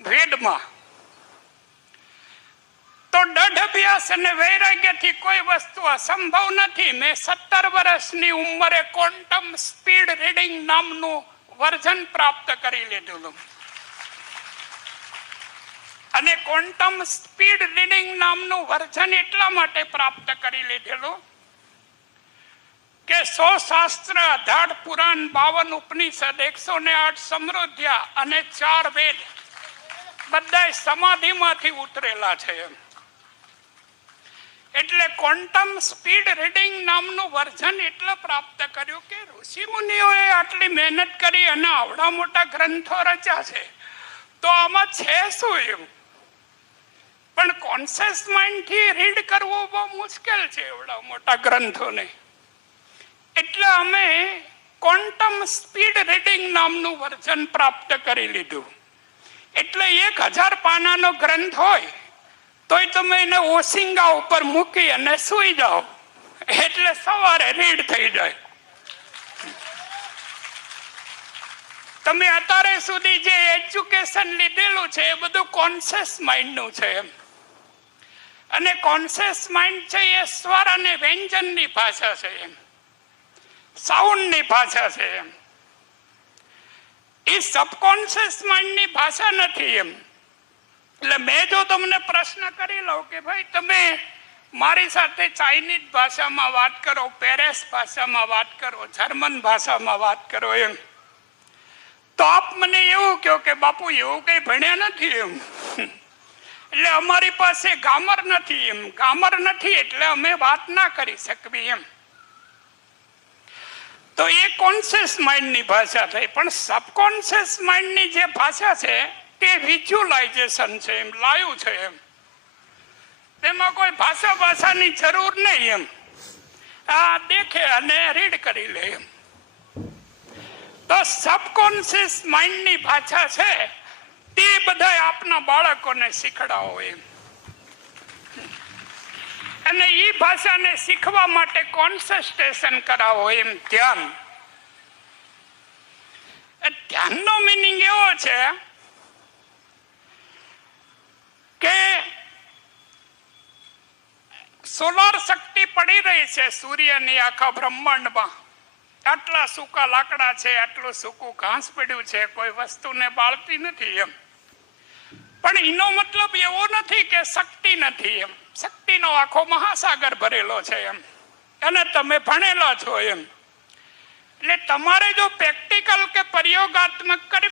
વેદમાં તો દઢ અભ્યાસ અને વૈરાગ્યથી કોઈ વસ્તુ અસંભવ નથી. મેં 17 વર્ષની ઉંમરે ક્વોન્ટમ સ્પીડ રીડિંગ નામનું વર્ઝન પ્રાપ્ત કરી લીધેલું. અને ક્વોન્ટમ સ્પીડ રીડિંગ નામનું વર્ઝન એટલા માટે પ્રાપ્ત કરી લીધેલું કે 100 શાસ્ત્ર, 18 પુરાણ, 52 ઉપનિષદ, 108 સમૃદ્ધ્યા અને 4 વેદ બધા સમાધિમાંથી ઉતરેલા છે. એટલે ક્વોન્ટમ સ્પીડ રીડિંગ નામનું વર્ઝન એટલે પ્રાપ્ત કર્યું કે ઋષિ મુનિઓએ આટલી મહેનત કરી અને આવડા મોટા ગ્રંથો રચ્યા છે, તો આમાં છે શું એમ? પણ કોન્શિયસ માઇન્ડ થી રીડ કરવું બહુ મુશ્કેલ છે એવડા મોટા ગ્રંથોને. એટલે અમે ક્વોન્ટમ સ્પીડ રીડિંગ નામનું વર્ઝન પ્રાપ્ત કરી લીધું. એટલે 1000 પાનાનો ગ્રંથ હોય તોય તમે એને ઓશિંગા ઉપર મૂકી અને સૂઈ જાઓ એટલે સવારે રીડ થઈ જાય. તમે અત્યારે સુધી જે એજ્યુકેશન લીધેલું છે એ બધું કોન્શિયસ માઇન્ડનું છે એમ. અને કોન્શિયસ માઇન્ડ છે એ સ્વર અને વ્યંજનની ભાષા છે એમ, સાઉન્ડની ભાષા છે એમ. એ સબકોન્શિયસ માઇન્ડની ભાષા નથી એમ. એટલે મેં જો તમને પ્રશ્ન કરી લઉં કે ભાઈ તમે મારી સાથે ચાઇનીઝ ભાષામાં વાત કરો, પેરિસ ભાષામાં વાત કરો, જર્મન ભાષામાં વાત કરો એમ, તો આપ મને એવું કહો કે બાપુ એવું કઈ ભણ્યા નથી એમ. એટલે અમારી પાસે ગ્રામર નથી એમ. ગ્રામર નથી એટલે અમે વાત ના કરી શકવી એમ. તો એ કોન્શિયસ માઇન્ડની ભાષા થઈ. પણ સબકોન્શિયસ માઇન્ડની જે ભાષા છે તે વિઝ્યુલાઇઝેશન છે એમ, લાયું છે એમ. તેમાં કોઈ ભાષાની જરૂર નહીં એમ. આ દેખે અને રીડ કરી લે એમ. તો સબકોન્શિયસ માઇન્ડની ભાષા છે તે બધા આપના બાળકોને શીખડાવો એમ. અને એ ભાષાને શીખવા માટે કોન્સન્ટ્રેશન કરાવો એમ, ધ્યાન. ધ્યાનનો મીનિંગ એવો છે કે સોલાર શક્તિ પડી રહી છે સૂર્યની આખા બ્રહ્માંડમાં. આટલા સૂકા લાકડા છે, આટલું સૂકું ઘાસ પડ્યું છે, કોઈ વસ્તુને બાળતી નથી એમ. પણ એનો મતલબ એવો નથી કે શક્તિ નથી એમ. શક્તિનો આખો મહાસાગર ભરેલો છે એમ. અને તમે ભણેલા છો એમ. એટલે તમારે જો પ્રેક્ટિકલ કે પ્રયોગાત્મક કરી